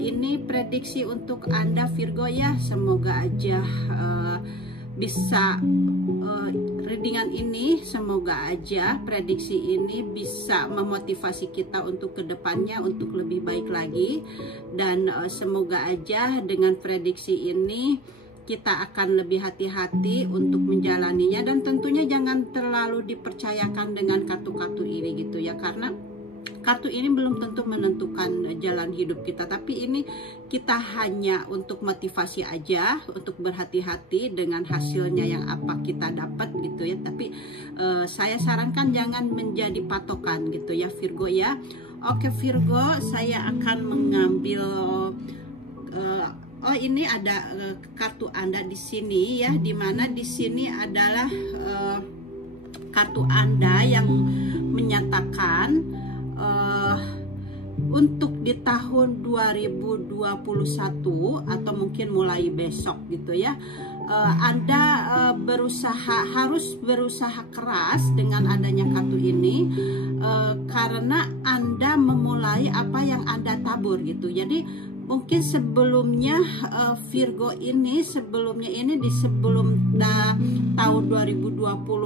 ini prediksi untuk Anda Virgo ya. Semoga aja bisa readingan ini, semoga aja prediksi ini bisa memotivasi kita untuk kedepannya untuk lebih baik lagi. Dan semoga aja dengan prediksi ini kita akan lebih hati-hati untuk menjalaninya. Dan tentunya jangan terlalu dipercayakan dengan kartu-kartu ini gitu ya, karena kartu ini belum tentu menentukan jalan hidup kita, tapi ini kita hanya untuk motivasi aja, untuk berhati-hati dengan hasilnya yang apa kita dapat gitu ya. Tapi saya sarankan jangan menjadi patokan gitu ya Virgo ya. Oke Virgo, saya akan mengambil oh ini ada kartu Anda di sini ya, dimana di sini adalah kartu Anda yang menyatakan untuk di tahun 2021 atau mungkin mulai besok gitu ya, Anda harus berusaha keras dengan adanya kartu ini, karena Anda memulai apa yang Anda tabur gitu. Jadi mungkin sebelumnya Virgo ini sebelum tahun 2020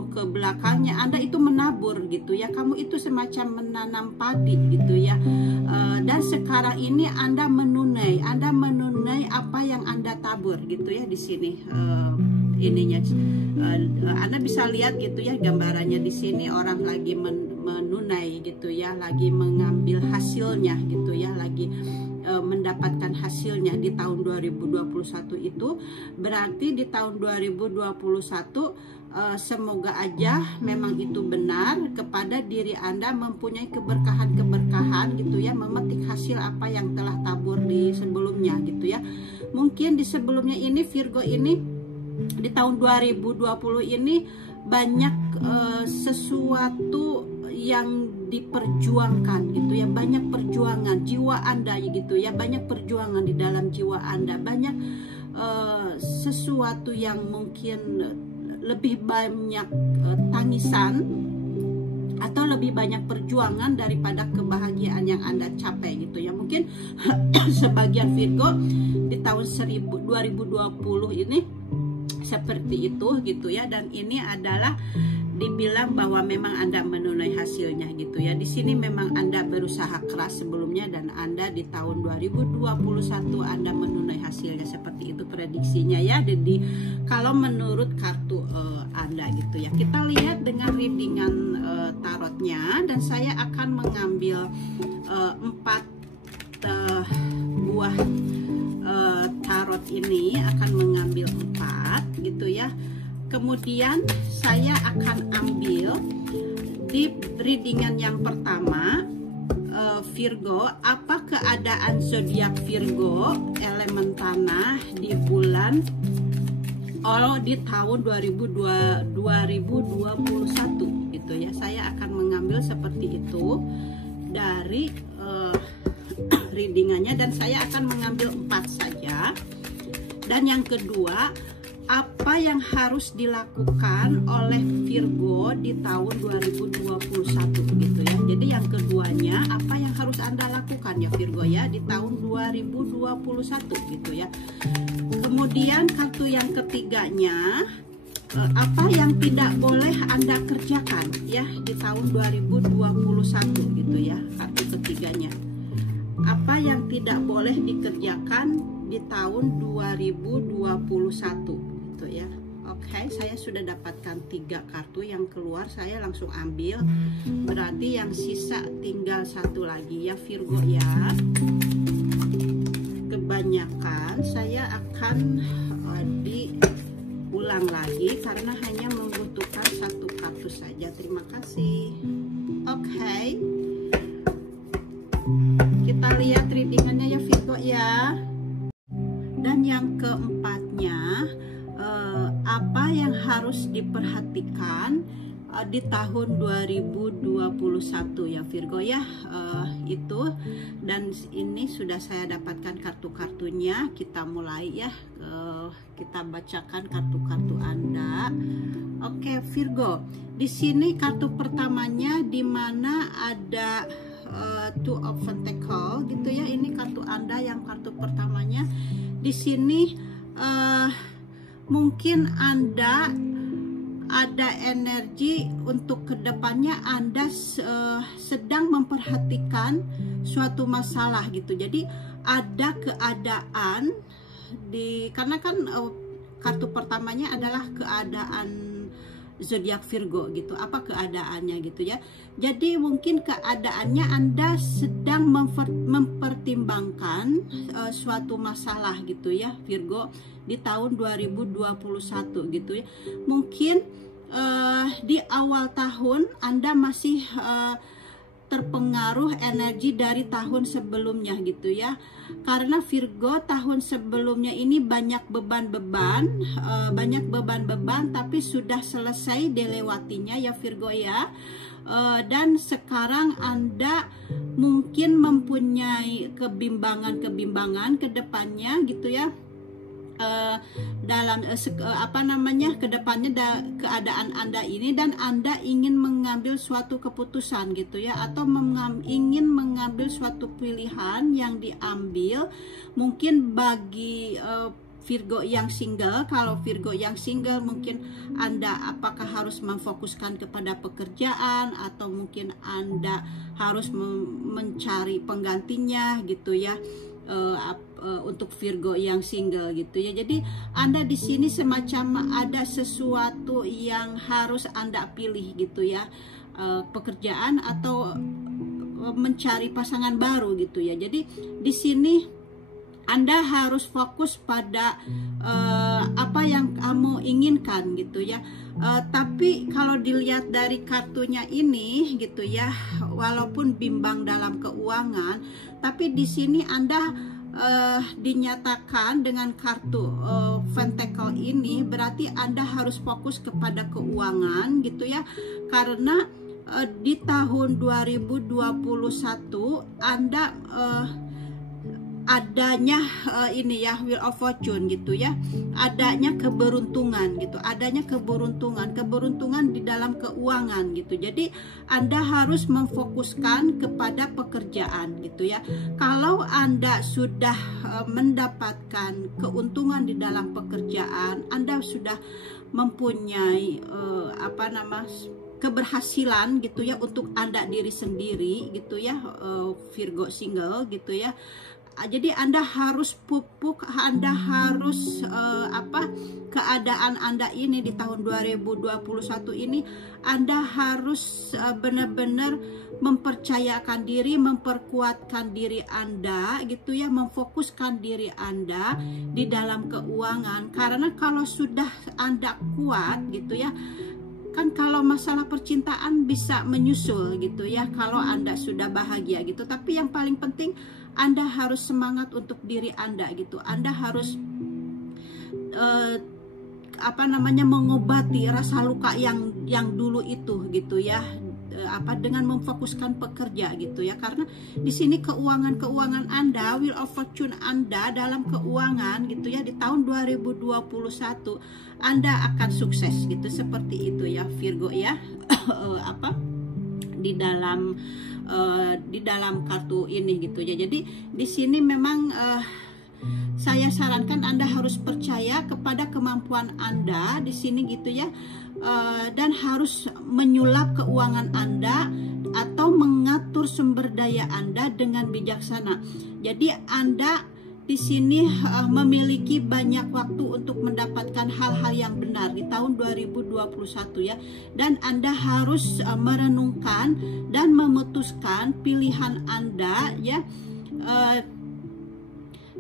ke belakangnya Anda itu menabur gitu ya, kamu itu semacam menanam padi gitu ya, dan sekarang ini Anda menunai apa yang Anda tabur gitu ya. Di sini ininya Anda bisa lihat gitu ya, gambarannya di sini orang lagi menunai gitu ya, lagi mengambil hasilnya gitu ya, lagi mendapatkan hasilnya di tahun 2021 itu. Berarti di tahun 2021 semoga aja memang itu benar kepada diri Anda, mempunyai keberkahan gitu ya, memetik hasil apa yang telah tabur di sebelumnya gitu ya. Mungkin di sebelumnya ini Virgo ini di tahun 2020 ini banyak sesuatu yang diperjuangkan gitu ya, banyak perjuangan jiwa Anda gitu ya, banyak perjuangan di dalam jiwa Anda, banyak sesuatu yang mungkin lebih banyak tangisan atau lebih banyak perjuangan daripada kebahagiaan yang Anda capai gitu ya. Mungkin sebagian Virgo di tahun 2020 ini seperti itu gitu ya, dan ini adalah dibilang bahwa memang Anda menunai hasilnya gitu ya. Di sini memang Anda berusaha keras sebelumnya, dan Anda di tahun 2021 Anda menunai hasilnya, seperti itu prediksinya ya. Jadi kalau menurut kartu Anda gitu ya, kita lihat dengan readingan tarotnya, dan saya akan mengambil 4 buah tarot ini, akan mengambil 4 gitu ya. Kemudian saya akan ambil di readingan yang pertama Virgo, apa keadaan zodiak Virgo elemen tanah di bulan di tahun 2021 gitu ya. Saya akan mengambil seperti itu dari readingannya, dan saya akan mengambil 4 saja. Dan yang kedua, apa yang harus dilakukan oleh Virgo di tahun 2021 gitu ya. Jadi yang keduanya, apa yang harus Anda lakukan ya Virgo ya di tahun 2021 gitu ya. Kemudian kartu yang ketiganya, apa yang tidak boleh Anda kerjakan ya di tahun 2021 gitu ya. Kartu ketiganya, apa yang tidak boleh dikerjakan di tahun 2021 gitu ya. Oke, saya sudah dapatkan 3 kartu yang keluar, saya langsung ambil. Berarti yang sisa tinggal 1 lagi ya Virgo ya. Kebanyakan saya akan diulang lagi karena hanya membutuhkan 1 kartu saja. Terima kasih. Oke, kita lihat readingannya ya Virgo ya. Dan yang keempatnya, apa yang harus diperhatikan di tahun 2021 ya Virgo ya, itu. Dan ini sudah saya dapatkan kartu-kartunya. Kita mulai ya, kita bacakan kartu-kartu Anda. Oke Virgo, di sini kartu pertamanya di mana ada Two of Pentacle gitu ya. Ini kartu Anda yang kartu pertamanya. Di sini mungkin Anda ada energi untuk kedepannya Anda sedang memperhatikan suatu masalah gitu. Jadi ada keadaan karena kan kartu pertamanya adalah keadaan zodiak Virgo gitu. Apa keadaannya gitu ya. Jadi mungkin keadaannya Anda sedang mempertimbangkan suatu masalah gitu ya Virgo di tahun 2021 gitu ya. Mungkin di awal tahun Anda masih terpengaruh energi dari tahun sebelumnya gitu ya. Karena Virgo tahun sebelumnya ini banyak beban-beban tapi sudah selesai dilewatinya ya Virgo ya. Dan sekarang Anda mungkin mempunyai kebimbangan ke depannya gitu ya. Dalam kedepannya keadaan Anda ini, dan Anda ingin mengambil suatu keputusan gitu ya, atau ingin mengambil suatu pilihan yang diambil mungkin bagi Virgo yang single. Kalau Virgo yang single mungkin Anda apakah harus memfokuskan kepada pekerjaan, atau mungkin Anda harus mencari penggantinya gitu ya. Untuk Virgo yang single gitu ya. Jadi Anda di sini semacam ada sesuatu yang harus Anda pilih gitu ya, pekerjaan atau mencari pasangan baru gitu ya. Jadi di sini Anda harus fokus pada apa yang kamu inginkan gitu ya. Tapi kalau dilihat dari kartunya ini gitu ya, walaupun bimbang dalam keuangan, tapi di sini Anda dinyatakan dengan kartu Pentacle ini berarti Anda harus fokus kepada keuangan gitu ya. Karena di tahun 2021 Anda adanya ini ya, Wheel of Fortune gitu ya, adanya keberuntungan gitu, keberuntungan di dalam keuangan gitu. Jadi Anda harus memfokuskan kepada pekerjaan gitu ya. Kalau Anda sudah mendapatkan keuntungan di dalam pekerjaan, Anda sudah mempunyai keberhasilan gitu ya untuk Anda diri sendiri gitu ya, Virgo single gitu ya. Jadi Anda harus pupuk, Anda harus keadaan Anda ini di tahun 2021 ini, Anda harus benar-benar mempercayakan diri, memperkuatkan diri Anda gitu ya, memfokuskan diri Anda di dalam keuangan. Karena kalau sudah Anda kuat gitu ya, kan kalau masalah percintaan bisa menyusul gitu ya kalau Anda sudah bahagia gitu. Tapi yang paling penting Anda harus semangat untuk diri Anda gitu. Anda harus mengobati rasa luka yang dulu itu gitu ya, dengan memfokuskan pekerja gitu ya. Karena di sini keuangan Anda, Wheel of Fortune Anda dalam keuangan gitu ya, di tahun 2021 Anda akan sukses gitu, seperti itu ya Virgo ya. Di dalam kartu ini gitu ya. Jadi di sini memang saya sarankan Anda harus percaya kepada kemampuan Anda di sini gitu ya, dan harus menyulap keuangan Anda atau mengatur sumber daya Anda dengan bijaksana. Jadi Anda di sini memiliki banyak waktu untuk mendapatkan hal-hal yang benar di tahun 2021 ya, dan Anda harus merenungkan dan memutuskan pilihan Anda ya,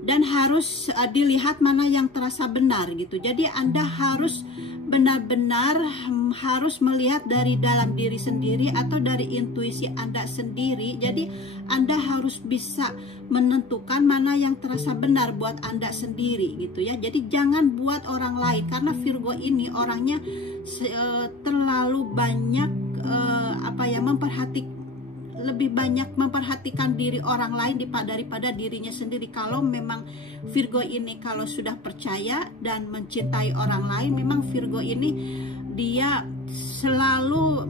dan harus dilihat mana yang terasa benar gitu. Jadi Anda harus benar-benar harus melihat dari dalam diri sendiri atau dari intuisi Anda sendiri. Jadi Anda harus bisa menentukan mana yang terasa benar buat Anda sendiri gitu ya. Jadi jangan buat orang lain, karena Virgo ini orangnya terlalu banyak lebih banyak memperhatikan diri orang lain daripada dirinya sendiri. Kalau memang Virgo ini kalau sudah percaya dan mencintai orang lain, memang Virgo ini dia selalu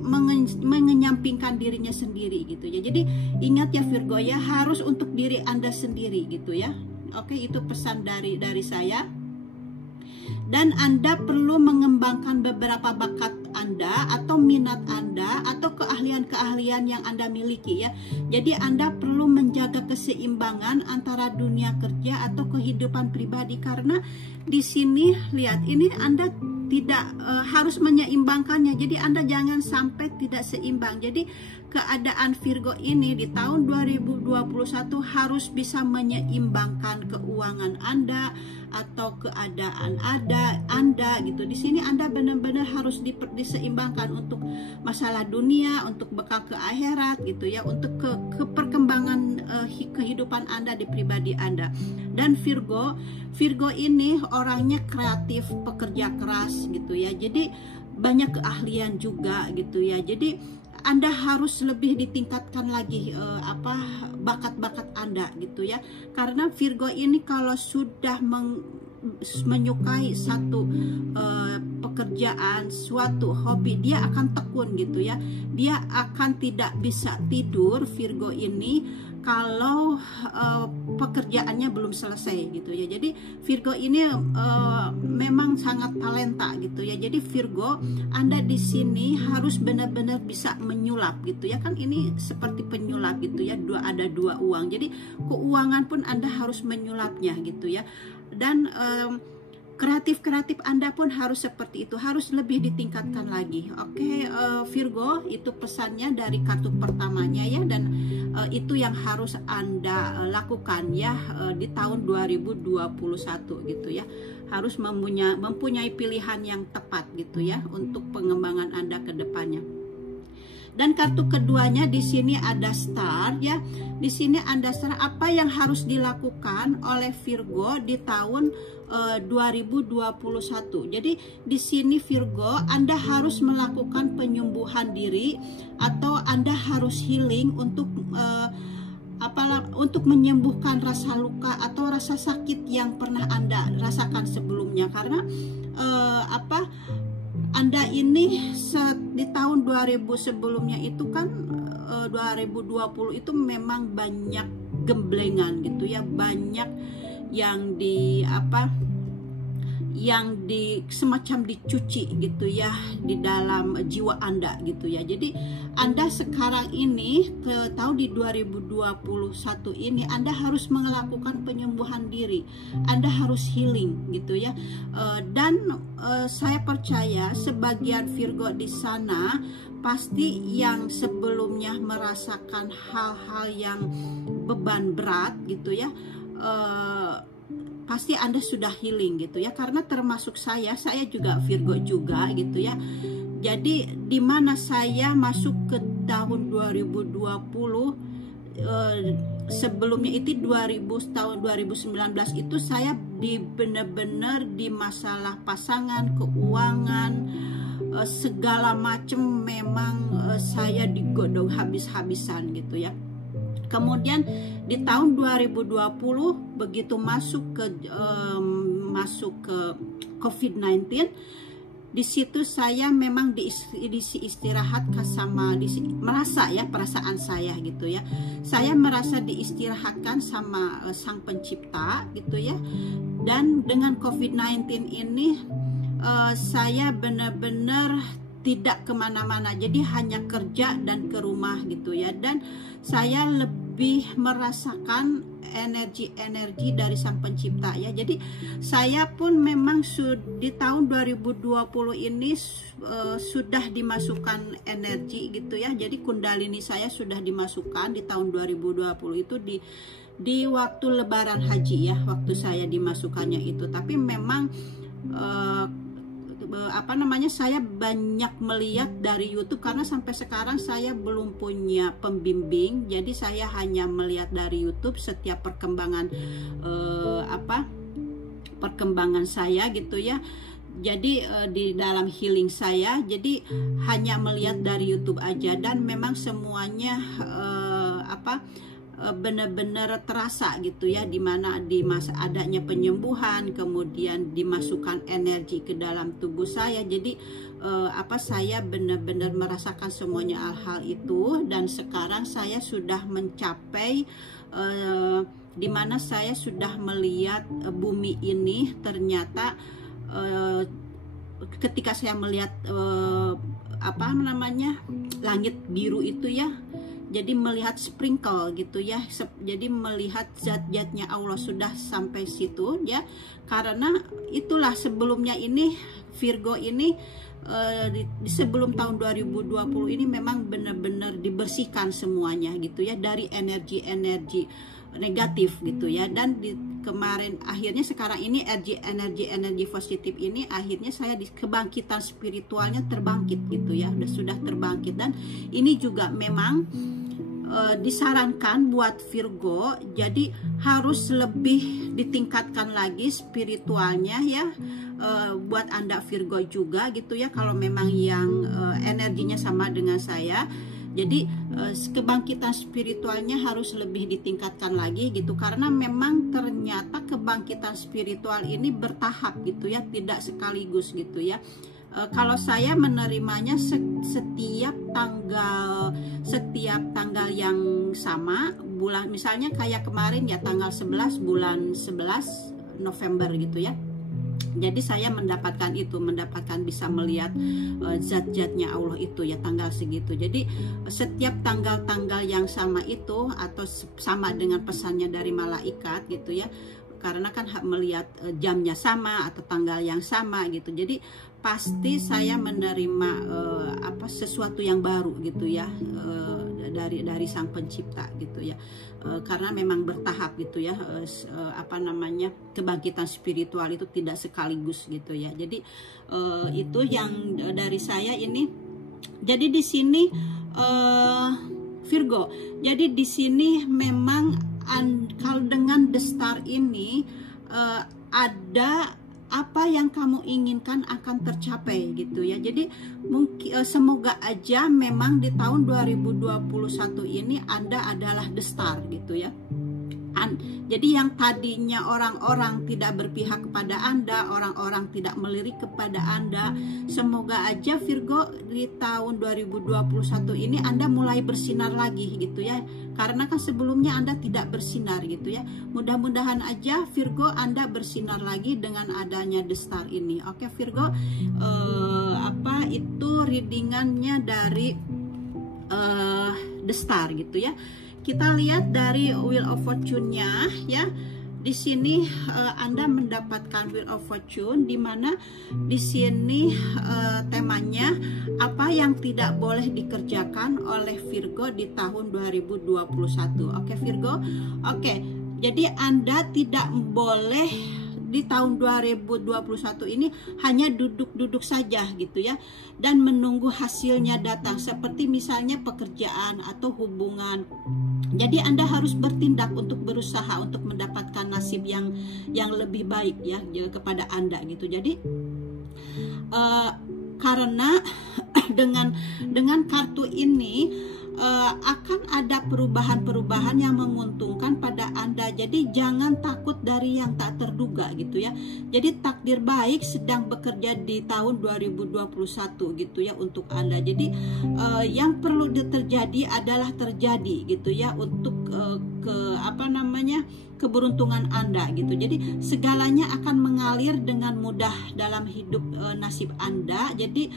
mengenyampingkan dirinya sendiri gitu ya. Jadi ingat ya Virgo ya, harus untuk diri Anda sendiri gitu ya. Oke, itu pesan dari saya. Dan Anda perlu mengembangkan beberapa bakat Anda atau minat Anda atau keahlian-keahlian yang Anda miliki ya. Jadi Anda perlu menjaga keseimbangan antara dunia kerja atau kehidupan pribadi, karena di sini lihat ini Anda tidak harus menyeimbangkannya. Jadi Anda jangan sampai tidak seimbang. Jadi keadaan Virgo ini di tahun 2021 harus bisa menyeimbangkan keuangan Anda atau keadaan Anda gitu. Di sini Anda benar-benar harus diseimbangkan untuk masalah dunia, untuk bekal ke akhirat gitu ya, untuk ke perkembangan kehidupan Anda di pribadi Anda. Dan Virgo ini orangnya kreatif, pekerja keras gitu ya. Jadi banyak keahlian juga gitu ya. Jadi Anda harus lebih ditingkatkan lagi bakat-bakat Anda gitu ya. Karena Virgo ini kalau sudah menyukai satu pekerjaan, suatu hobi, dia akan tekun gitu ya. Dia akan tidak bisa tidur Virgo ini kalau pekerjaannya belum selesai gitu ya. Jadi Virgo ini memang sangat talenta gitu ya. Jadi Virgo, Anda di sini harus benar-benar bisa menyulap gitu ya. Kan ini seperti penyulap gitu ya. Ada dua uang. Jadi keuangan pun Anda harus menyulapnya gitu ya. Dan kreatif Anda pun harus seperti itu, harus lebih ditingkatkan lagi. Oke, Virgo, itu pesannya dari kartu pertamanya ya. Dan itu yang harus Anda lakukan ya di tahun 2021 gitu ya. Harus mempunyai pilihan yang tepat gitu ya untuk pengembangan Anda ke depannya. Dan kartu keduanya di sini ada Star ya. Di sini ada Star, apa yang harus dilakukan oleh Virgo di tahun 2021. Jadi di sini Virgo, Anda harus melakukan penyembuhan diri atau Anda harus healing untuk untuk menyembuhkan rasa luka atau rasa sakit yang pernah Anda rasakan sebelumnya. Karena Anda ini di tahun 2000 sebelumnya itu kan 2020 itu memang banyak gemblengan gitu ya, banyak yang semacam dicuci gitu ya di dalam jiwa Anda gitu ya. Jadi Anda sekarang ini ke tahun di 2021 ini Anda harus melakukan penyembuhan diri, Anda harus healing gitu ya. Dan saya percaya sebagian Virgo di sana pasti yang sebelumnya merasakan hal-hal yang beban berat gitu ya, pasti Anda sudah healing gitu ya. Karena termasuk saya juga Virgo juga gitu ya. Jadi di mana saya masuk ke tahun 2020, sebelumnya itu tahun 2019 itu saya benar-benar di masalah pasangan, keuangan, segala macam memang saya digodong habis-habisan gitu ya. Kemudian di tahun 2020 begitu masuk ke COVID-19, di situ saya memang diisi istirahat sama merasa ya, perasaan saya gitu ya. Saya merasa diistirahatkan sama Sang Pencipta gitu ya. Dan dengan COVID-19 ini saya benar-benar tidak kemana-mana, jadi hanya kerja dan ke rumah gitu ya. Dan saya lebih merasakan energi dari Sang Pencipta ya. Jadi saya pun memang di tahun 2020 ini sudah dimasukkan energi gitu ya. Jadi kundalini saya sudah dimasukkan di tahun 2020 itu di waktu Lebaran Haji ya, waktu saya dimasukkannya itu. Tapi memang saya banyak melihat dari YouTube, karena sampai sekarang saya belum punya pembimbing. Jadi saya hanya melihat dari YouTube setiap perkembangan perkembangan saya gitu ya. Jadi di dalam healing saya, jadi hanya melihat dari YouTube aja. Dan memang semuanya benar-benar terasa gitu ya, dimana di masa adanya penyembuhan, kemudian dimasukkan energi ke dalam tubuh saya. Jadi saya benar-benar merasakan semuanya hal-hal itu, dan sekarang saya sudah mencapai dimana saya sudah melihat bumi ini ternyata ketika saya melihat langit biru itu ya, jadi melihat sprinkle gitu ya, jadi melihat zat-zatnya Allah sudah sampai situ ya. Karena itulah sebelumnya ini Virgo ini sebelum tahun 2020 ini memang benar-benar dibersihkan semuanya gitu ya dari energi-energi negatif gitu ya. Dan kemarin akhirnya sekarang ini energi positif ini akhirnya saya di kebangkitan spiritualnya terbangkit gitu ya, sudah terbangkit. Dan ini juga memang disarankan buat Virgo, jadi harus lebih ditingkatkan lagi spiritualnya ya, buat Anda Virgo juga gitu ya, kalau memang yang energinya sama dengan saya. Jadi kebangkitan spiritualnya harus lebih ditingkatkan lagi gitu, karena memang ternyata kebangkitan spiritual ini bertahap gitu ya, tidak sekaligus gitu ya. Kalau saya menerimanya setiap tanggal yang sama bulan, misalnya kayak kemarin ya tanggal 11 bulan 11 November gitu ya. Jadi saya mendapatkan bisa melihat zat-zatnya Allah itu ya tanggal segitu. Jadi setiap tanggal-tanggal yang sama itu atau sama dengan pesannya dari malaikat gitu ya, karena kan melihat jamnya sama atau tanggal yang sama gitu. Jadi pasti saya menerima sesuatu yang baru gitu ya, dari Sang Pencipta gitu ya. Karena memang bertahap gitu ya, kebangkitan spiritual itu tidak sekaligus gitu ya. Jadi itu yang dari saya ini. Jadi di sini Virgo, jadi di sini memang kalau dengan The Star ini ada apa yang kamu inginkan akan tercapai gitu ya. Jadi mungkin semoga aja memang di tahun 2021 ini Anda adalah The Star gitu ya. Jadi yang tadinya orang-orang tidak berpihak kepada Anda, orang-orang tidak melirik kepada Anda, semoga aja Virgo di tahun 2021 ini Anda mulai bersinar lagi gitu ya. Karena kan sebelumnya Anda tidak bersinar gitu ya. Mudah-mudahan aja Virgo Anda bersinar lagi dengan adanya The Star ini. Oke Virgo, itu readingannya dari The Star gitu ya. Kita lihat dari Wheel of Fortune-nya ya. Di sini Anda mendapatkan Wheel of Fortune, di mana di sini temanya apa yang tidak boleh dikerjakan oleh Virgo di tahun 2021. Oke Virgo. Oke. Jadi Anda tidak boleh di tahun 2021 ini hanya duduk-duduk saja gitu ya, dan menunggu hasilnya datang, seperti misalnya pekerjaan atau hubungan. Jadi Anda harus bertindak untuk berusaha untuk mendapatkan nasib yang lebih baik ya kepada Anda gitu. Jadi karena dengan kartu ini akan ada perubahan-perubahan yang menguntungkan pada Anda. Jadi jangan takut dari yang tak terduga gitu ya. Jadi takdir baik sedang bekerja di tahun 2021 gitu ya untuk Anda. Jadi yang perlu terjadi adalah terjadi gitu ya untuk keberuntungan Anda gitu. Jadi segalanya akan mengalir dengan mudah dalam hidup nasib Anda. Jadi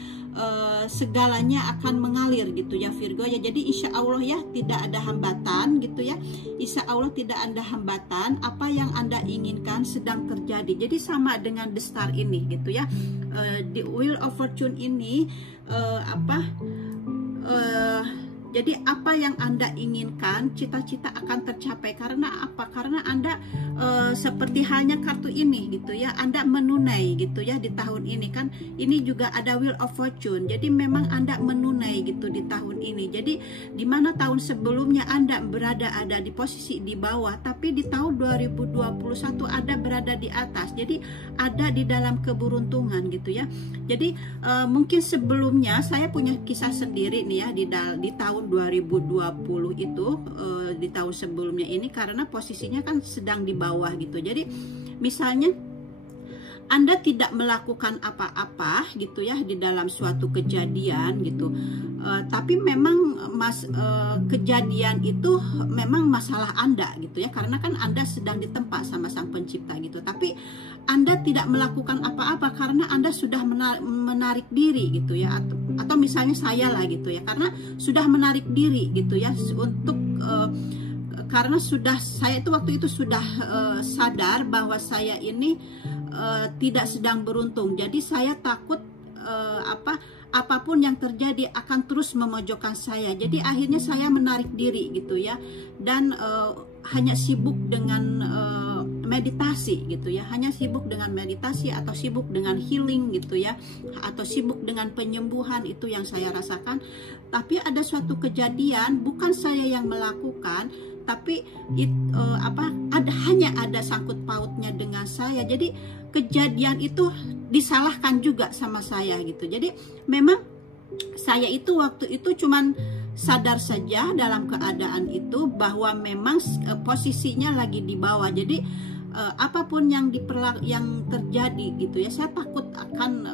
segalanya akan mengalir gitu ya Virgo ya. Jadi insya Allah ya tidak ada hambatan gitu ya. Insya Allah tidak ada hambatan. Apa yang Anda inginkan sedang terjadi. Jadi sama dengan The Star ini gitu ya. Di Wheel of Fortune ini jadi apa yang Anda inginkan, cita-cita akan tercapai. Karena apa? Karena Anda seperti halnya kartu ini gitu ya, Anda menunai gitu ya di tahun ini kan. Ini juga ada Wheel of Fortune. Jadi memang Anda menunai gitu di tahun ini. Jadi di mana tahun sebelumnya Anda ada di posisi di bawah, tapi di tahun 2021 Anda berada di atas. Jadi ada di dalam keberuntungan gitu ya. Jadi mungkin sebelumnya saya punya kisah sendiri nih ya di tahun 2020 itu, di tahun sebelumnya ini, karena posisinya kan sedang di bawah gitu. Jadi misalnya Anda tidak melakukan apa-apa gitu ya di dalam suatu kejadian gitu, tapi memang kejadian itu memang masalah Anda gitu ya, karena kan Anda sedang ditempa sama Sang Pencipta gitu, tapi Anda tidak melakukan apa-apa karena Anda sudah menarik diri gitu ya, atau misalnya saya lah gitu ya, karena sudah menarik diri gitu ya untuk karena saya itu waktu itu sudah sadar bahwa saya ini tidak sedang beruntung. Jadi saya takut apapun yang terjadi akan terus memojokkan saya. Jadi akhirnya saya menarik diri gitu ya, dan hanya sibuk dengan meditasi gitu ya, hanya sibuk dengan meditasi atau sibuk dengan healing gitu ya, atau sibuk dengan penyembuhan. Itu yang saya rasakan. Tapi ada suatu kejadian, bukan saya yang melakukan, tapi hanya ada sangkut pautnya dengan saya. Jadi kejadian itu disalahkan juga sama saya gitu. Jadi memang saya itu waktu itu cuman sadar saja dalam keadaan itu bahwa memang posisinya lagi di bawah. Jadi apapun yang terjadi gitu ya, saya takut akan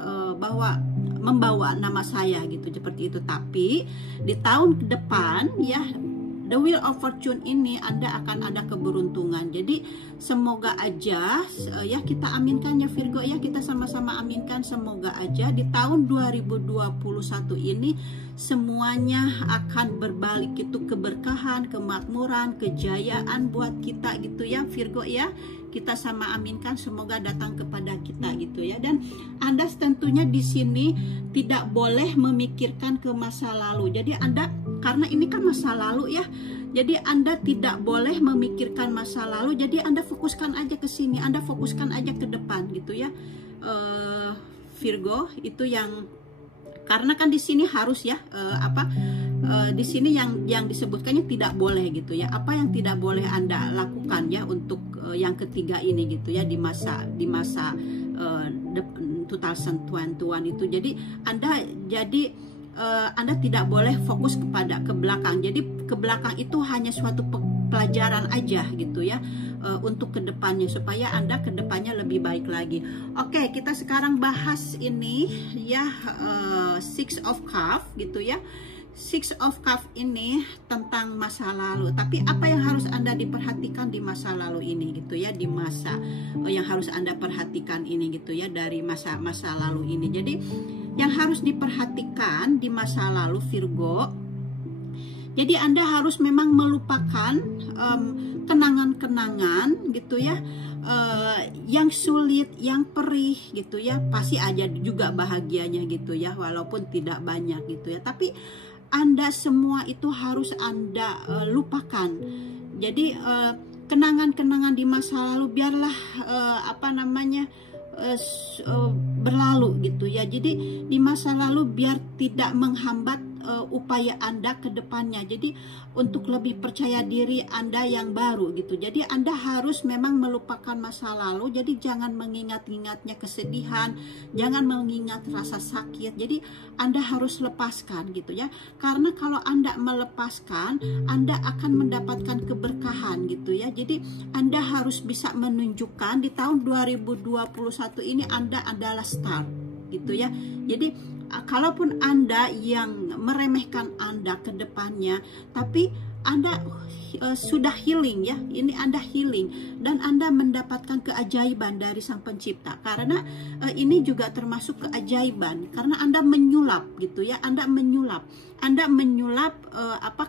membawa nama saya gitu, seperti itu. Tapi di tahun depan ya, The Wheel of Fortune ini Anda akan ada keberuntungan. Jadi semoga aja ya, kita aminkan ya Virgo ya, kita sama-sama aminkan, semoga aja di tahun 2021 ini semuanya akan berbalik itu keberkahan, kemakmuran, kejayaan buat kita gitu ya Virgo ya. Kita sama aminkan, semoga datang kepada kita gitu ya. Dan Anda tentunya di sini tidak boleh memikirkan ke masa lalu. Jadi Anda, karena ini kan masa lalu ya, jadi Anda tidak boleh memikirkan masa lalu. Jadi Anda fokuskan aja ke sini, Anda fokuskan aja ke depan gitu ya, Virgo. Itu yang, karena kan di sini harus ya di sini yang disebutkannya tidak boleh gitu ya. Apa yang tidak boleh Anda lakukan ya untuk yang ketiga ini gitu ya, di masa 2021 itu. Jadi Anda tidak boleh fokus ke belakang. Jadi ke belakang itu hanya suatu pelajaran aja gitu ya, untuk kedepannya, supaya Anda kedepannya lebih baik lagi. Oke, kita sekarang bahas ini ya, Six of Cups gitu ya. Six of Cups ini tentang masa lalu. Tapi apa yang harus Anda diperhatikan di masa lalu ini gitu ya, di masa yang harus Anda perhatikan ini gitu ya, dari masa lalu ini. Jadi yang harus diperhatikan di masa lalu Virgo, jadi Anda harus memang melupakan kenangan-kenangan gitu ya, yang sulit, yang perih gitu ya. Pasti aja juga bahagianya gitu ya, walaupun tidak banyak gitu ya. Tapi Anda semua itu harus Anda lupakan. Jadi kenangan-kenangan di masa lalu biarlah berlalu gitu ya. Jadi di masa lalu biar tidak menghambat upaya Anda ke depannya. Jadi untuk lebih percaya diri Anda yang baru gitu. Jadi Anda harus memang melupakan masa lalu. Jadi jangan mengingat-ingatnya kesedihan, jangan mengingat rasa sakit. Jadi Anda harus lepaskan gitu ya. Karena kalau Anda melepaskan, Anda akan mendapatkan keberkahan gitu ya. Jadi Anda harus bisa menunjukkan di tahun 2021 ini Anda adalah star gitu ya. Jadi kalaupun Anda yang meremehkan Anda ke depannya, tapi Anda sudah healing ya, ini Anda healing dan Anda mendapatkan keajaiban dari Sang Pencipta. Karena ini juga termasuk keajaiban, karena Anda menyulap gitu ya, Anda menyulap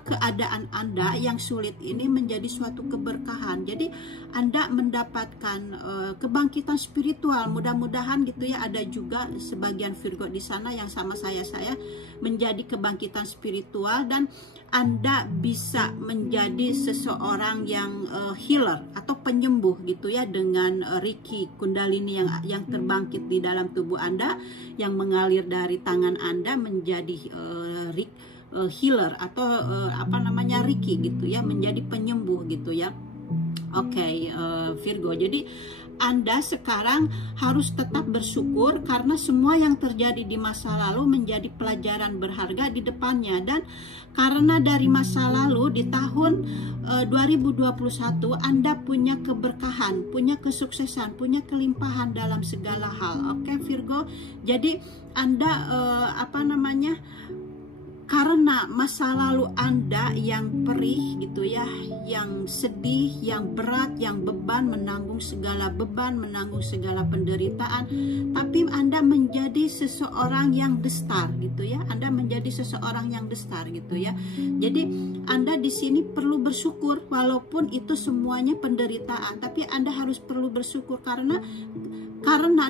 keadaan Anda yang sulit ini menjadi suatu keberkahan. Jadi Anda mendapatkan kebangkitan spiritual. Mudah-mudahan gitu ya, ada juga sebagian Virgo di sana yang sama saya menjadi kebangkitan spiritual, dan Anda bisa menjadi seseorang yang healer atau penyembuh gitu ya, dengan Reiki Kundalini yang terbangkit di dalam tubuh Anda, yang mengalir dari tangan Anda menjadi healer atau Reiki gitu ya, menjadi penyembuh gitu ya. Oke, Virgo. Jadi Anda sekarang harus tetap bersyukur karena semua yang terjadi di masa lalu menjadi pelajaran berharga di depannya. Dan karena dari masa lalu di tahun 2021 Anda punya keberkahan, punya kesuksesan, punya kelimpahan dalam segala hal. Oke, Virgo. Jadi Anda karena masa lalu Anda yang perih gitu ya, yang sedih, yang berat, yang beban, menanggung segala beban, menanggung segala penderitaan, tapi Anda menjadi seseorang yang besar gitu ya. Anda menjadi seseorang yang besar gitu ya. Jadi Anda di sini perlu bersyukur walaupun itu semuanya penderitaan, tapi Anda harus perlu bersyukur karena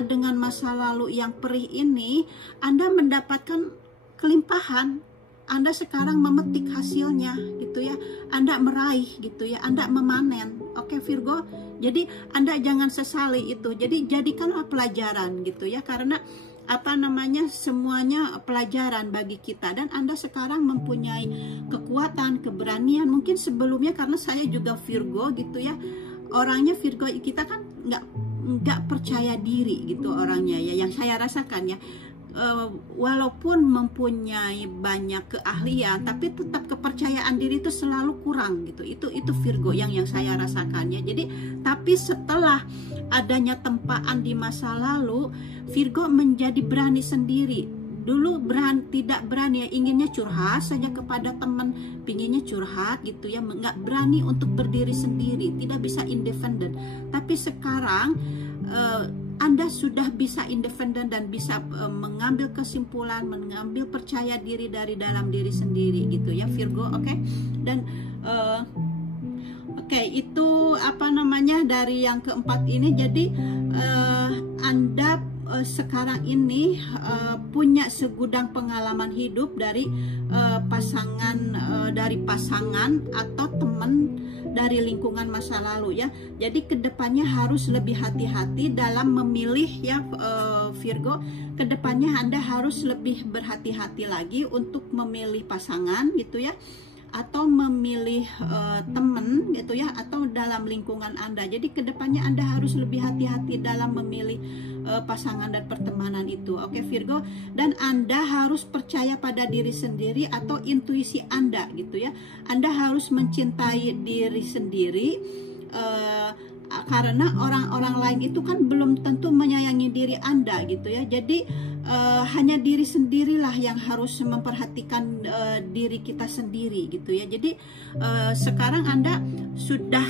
dengan masa lalu yang perih ini Anda mendapatkan kelimpahan. Anda sekarang memetik hasilnya gitu ya, Anda meraih gitu ya, Anda memanen. Oke, Virgo. Jadi Anda jangan sesali itu. Jadi jadikanlah pelajaran gitu ya, karena semuanya pelajaran bagi kita. Dan Anda sekarang mempunyai kekuatan, keberanian. Mungkin sebelumnya karena saya juga Virgo gitu ya, orangnya Virgo kita kan nggak percaya diri gitu orangnya ya, yang saya rasakan ya. Walaupun mempunyai banyak keahlian, tapi tetap kepercayaan diri itu selalu kurang gitu. Itu Virgo yang saya rasakan ya. Jadi tapi setelah adanya tempaan di masa lalu, Virgo menjadi berani sendiri. Dulu tidak berani ya, inginnya curhat saja kepada teman, pinginnya curhat gitu ya, nggak berani untuk berdiri sendiri, tidak bisa independen. Tapi sekarang Anda sudah bisa independen dan bisa mengambil kesimpulan, mengambil percaya diri dari dalam diri sendiri gitu ya, Virgo. Oke. Dan itu dari yang keempat ini. Jadi Anda sekarang ini punya segudang pengalaman hidup dari pasangan atau teman dari lingkungan masa lalu ya. Jadi kedepannya harus lebih hati-hati dalam memilih ya, Virgo. Kedepannya Anda harus lebih berhati-hati lagi untuk memilih pasangan gitu ya, atau memilih teman gitu ya, atau dalam lingkungan Anda. Jadi kedepannya Anda harus lebih hati-hati dalam memilih pasangan dan pertemanan itu. Oke, Virgo. Dan Anda harus percaya pada diri sendiri atau intuisi Anda gitu ya. Anda harus mencintai diri sendiri, karena orang-orang lain itu kan belum tentu menyayangi diri Anda gitu ya. Jadi hanya diri sendirilah yang harus memperhatikan diri kita sendiri gitu ya. Jadi sekarang Anda sudah,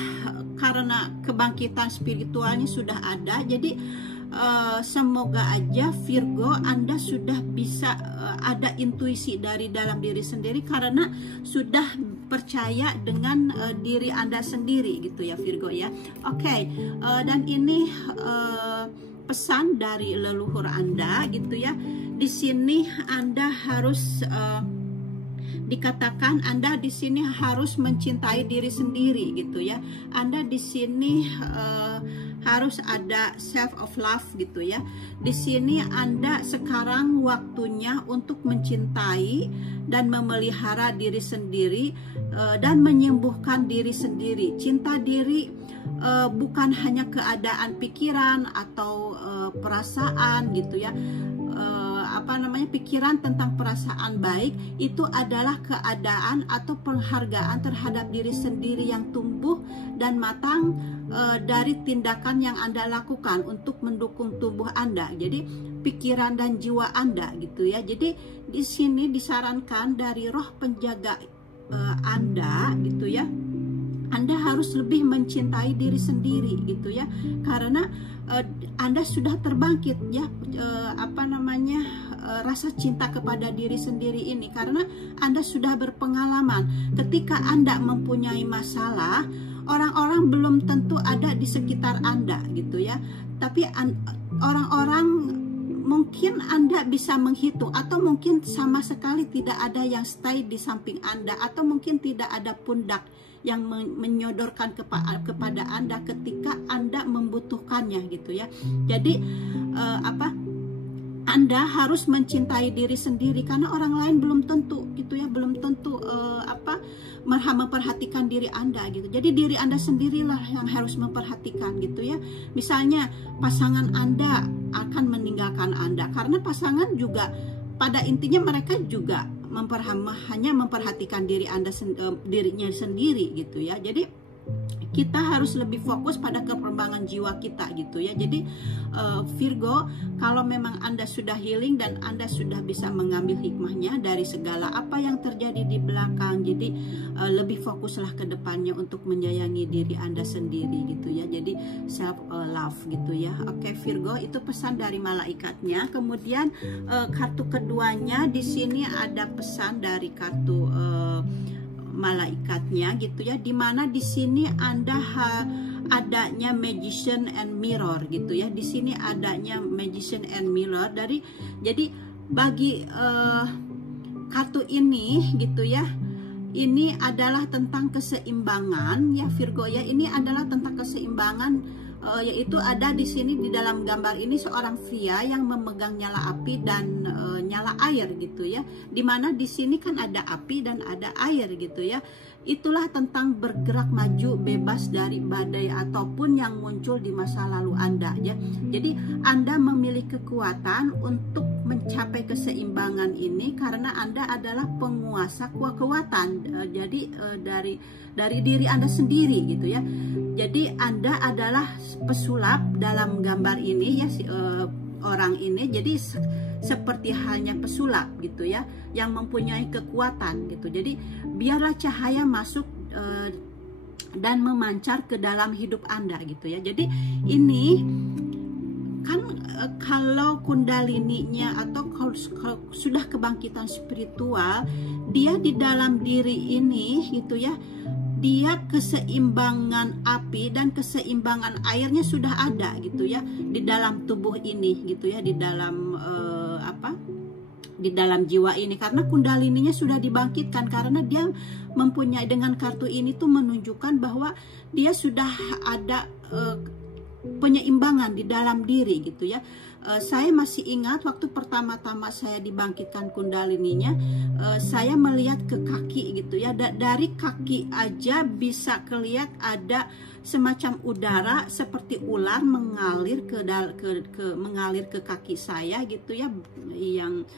karena kebangkitan spiritualnya sudah ada, jadi semoga aja Virgo Anda sudah bisa ada intuisi dari dalam diri sendiri karena sudah percaya dengan diri Anda sendiri gitu ya, Virgo ya. Oke. Dan ini pesan dari leluhur Anda gitu ya. Di sini Anda harus dikatakan Anda di sini harus mencintai diri sendiri gitu ya. Anda di sini harus ada self of love gitu ya. Di sini Anda sekarang waktunya untuk mencintai dan memelihara diri sendiri dan menyembuhkan diri sendiri. Cinta diri bukan hanya keadaan pikiran atau perasaan gitu ya. Pikiran tentang perasaan baik itu adalah keadaan atau penghargaan terhadap diri sendiri yang tumbuh dan matang dari tindakan yang Anda lakukan untuk mendukung tubuh Anda. Jadi pikiran dan jiwa Anda gitu ya. Jadi di sini disarankan dari roh penjaga Anda gitu ya, Anda harus lebih mencintai diri sendiri gitu ya, karena Anda sudah terbangkit ya, rasa cinta kepada diri sendiri ini, karena Anda sudah berpengalaman. Ketika Anda mempunyai masalah, orang-orang belum tentu ada di sekitar Anda gitu ya, tapi orang-orang mungkin Anda bisa menghitung, atau mungkin sama sekali tidak ada yang stay di samping Anda, atau mungkin tidak ada pundak yang menyodorkan kepada Anda ketika Anda membutuhkannya gitu ya. Jadi Anda harus mencintai diri sendiri, karena orang lain belum tentu gitu ya, belum tentu memperhatikan diri Anda gitu. Jadi diri Anda sendirilah yang harus memperhatikan gitu ya. Misalnya pasangan Anda akan meninggalkan Anda, karena pasangan juga pada intinya mereka juga hanya memperhatikan dirinya sendiri gitu ya. Jadi kita harus lebih fokus pada perkembangan jiwa kita gitu ya. Jadi Virgo, kalau memang Anda sudah healing dan Anda sudah bisa mengambil hikmahnya dari segala apa yang terjadi di belakang, jadi lebih fokuslah ke depannya untuk menyayangi diri Anda sendiri gitu ya. Jadi self love gitu ya. Oke Virgo, itu pesan dari malaikatnya. Kemudian kartu keduanya di sini ada pesan dari kartu malaikatnya gitu ya, dimana di sini adanya magician and mirror gitu ya. Di sini adanya magician and mirror jadi bagi kartu ini gitu ya, ini adalah tentang keseimbangan ya Virgo ya. Ini adalah tentang keseimbangan, yaitu ada di sini di dalam gambar ini seorang pria yang memegang nyala api dan nyala air gitu ya. Dimana di sini kan ada api dan ada air gitu ya. Itulah tentang bergerak maju bebas dari badai ataupun yang muncul di masa lalu Anda ya. Jadi Anda memiliki kekuatan untuk mencapai keseimbangan ini karena Anda adalah penguasa kekuatan. Jadi dari diri Anda sendiri gitu ya. Jadi Anda adalah pesulap dalam gambar ini ya, orang ini jadi seperti halnya pesulap gitu ya, yang mempunyai kekuatan gitu. Jadi biarlah cahaya masuk dan memancar ke dalam hidup Anda gitu ya. Jadi ini kan kalau kundalininya atau kalau sudah kebangkitan spiritual, dia di dalam diri ini gitu ya, dia keseimbangan api dan keseimbangan airnya sudah ada gitu ya di dalam tubuh ini gitu ya, di dalam di dalam jiwa ini, karena kundalininya sudah dibangkitkan, karena dia mempunyai, dengan kartu ini tuh menunjukkan bahwa dia sudah ada penyeimbangan di dalam diri gitu ya. Saya masih ingat waktu pertama-tama saya dibangkitkan kundalininya, saya melihat ke kaki gitu ya. Dari kaki aja bisa kelihatan ada semacam udara seperti ular mengalir mengalir ke kaki saya gitu ya. Yang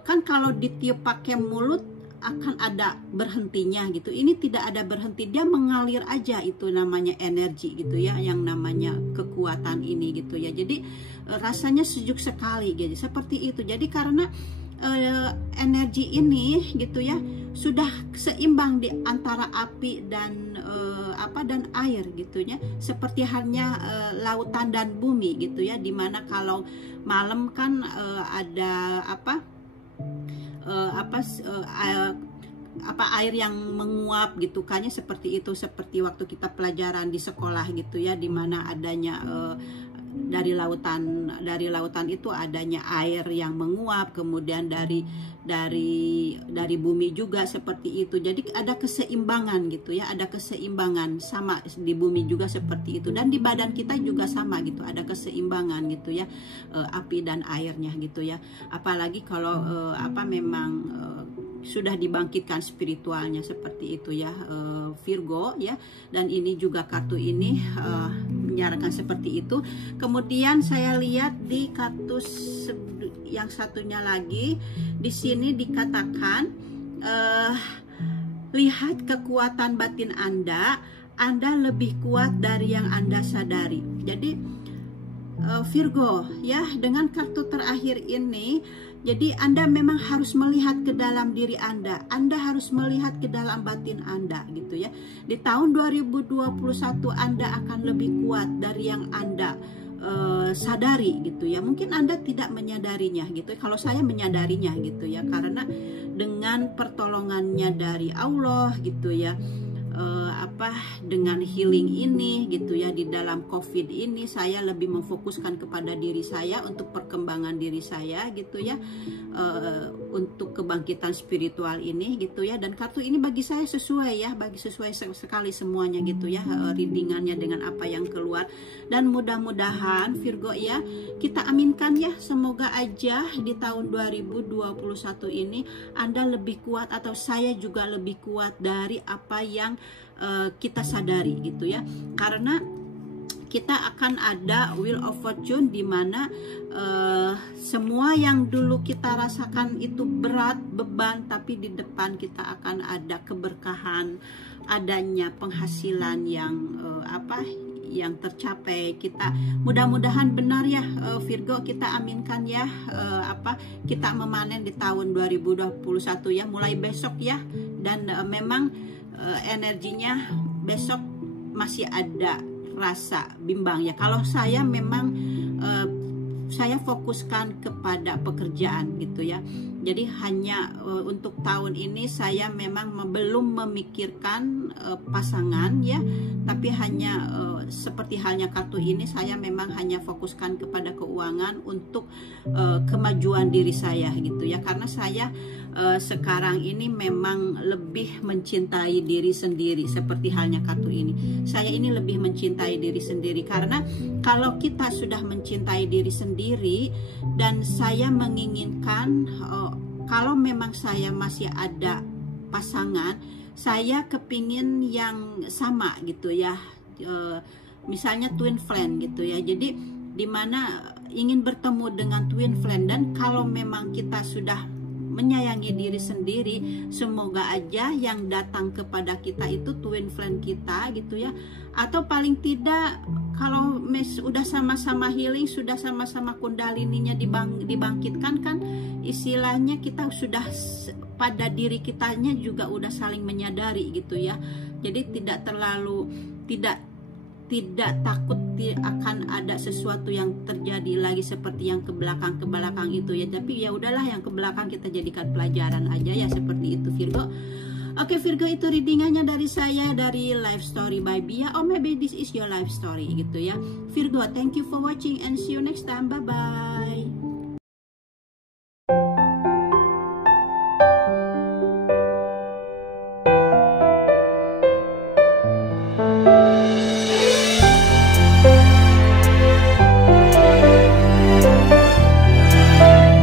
kan kalau ditiup pakai mulut akan ada berhentinya gitu. Ini tidak ada berhenti, dia mengalir aja, itu namanya energi gitu ya, yang namanya kekuatan ini gitu ya. Jadi rasanya sejuk sekali gitu, seperti itu. Jadi karena energi ini gitu ya sudah seimbang di antara api dan dan air gitu ya, seperti halnya lautan dan bumi gitu ya. Dimana kalau malam kan ada air yang menguap gitu kan ya, seperti itu, seperti waktu kita pelajaran di sekolah gitu ya, dimana adanya dari lautan itu adanya air yang menguap, kemudian dari bumi juga seperti itu. Jadi ada keseimbangan gitu ya, ada keseimbangan sama di bumi juga seperti itu, dan di badan kita juga sama gitu, ada keseimbangan gitu ya, api dan airnya gitu ya. Apalagi kalau memang sudah dibangkitkan spiritualnya seperti itu ya, Virgo ya. Dan ini juga kartu ini menyarankan seperti itu. Kemudian saya lihat di kartu yang satunya lagi, di sini dikatakan lihat kekuatan batin Anda lebih kuat dari yang Anda sadari. Jadi Virgo ya, dengan kartu terakhir ini, jadi Anda memang harus melihat ke dalam diri Anda harus melihat ke dalam batin Anda gitu ya. Di tahun 2021 Anda akan lebih kuat dari yang Anda sadari gitu ya. Mungkin Anda tidak menyadarinya gitu. Kalau saya menyadarinya gitu ya, karena dengan pertolongannya dari Allah gitu ya, dengan healing ini gitu ya, di dalam COVID ini saya lebih memfokuskan kepada diri saya untuk perkembangan diri saya gitu ya, untuk kebangkitan spiritual ini gitu ya. Dan kartu ini bagi saya sesuai ya, sesuai sekali semuanya gitu ya, readingannya dengan apa yang keluar. Dan mudah-mudahan Virgo ya, kita aminkan ya, semoga aja di tahun 2021 ini Anda lebih kuat, atau saya juga lebih kuat dari apa yang kita sadari gitu ya. Karena kita akan ada Wheel of Fortune, di mana semua yang dulu kita rasakan itu berat, beban, tapi di depan kita akan ada keberkahan, adanya penghasilan yang yang tercapai. Kita mudah-mudahan benar ya Virgo, kita aminkan ya, kita memanen di tahun 2021 ya, mulai besok ya. Dan memang energinya besok masih ada rasa bimbang ya. Kalau saya memang saya fokuskan kepada pekerjaan gitu ya. Jadi hanya untuk tahun ini saya memang belum memikirkan pasangan ya, tapi hanya seperti halnya kartu ini, saya memang hanya fokuskan kepada keuangan untuk kemajuan diri saya gitu ya. Karena saya sekarang ini memang lebih mencintai diri sendiri, seperti halnya kartu ini. Saya ini lebih mencintai diri sendiri, karena kalau kita sudah mencintai diri sendiri, dan saya menginginkan kalau memang saya masih ada pasangan, saya kepingin yang sama gitu ya, misalnya twin flame gitu ya. Jadi dimana ingin bertemu dengan twin flame, dan kalau memang kita sudah menyayangi diri sendiri, semoga aja yang datang kepada kita itu twin flame kita gitu ya. Atau paling tidak kalau udah sama-sama healing, sudah sama-sama kundalininya dibangkitkan kan, istilahnya kita sudah pada diri kitanya juga udah saling menyadari gitu ya. Jadi tidak terlalu tidak takut akan ada sesuatu yang terjadi lagi seperti yang ke belakang itu ya. Tapi ya udahlah, yang ke belakang kita jadikan pelajaran aja ya, seperti itu Virgo. Oke Virgo, itu readingannya dari saya, dari Life Story by Bia, or maybe this is your life story gitu ya. Virgo, thank you for watching and see you next time, bye bye.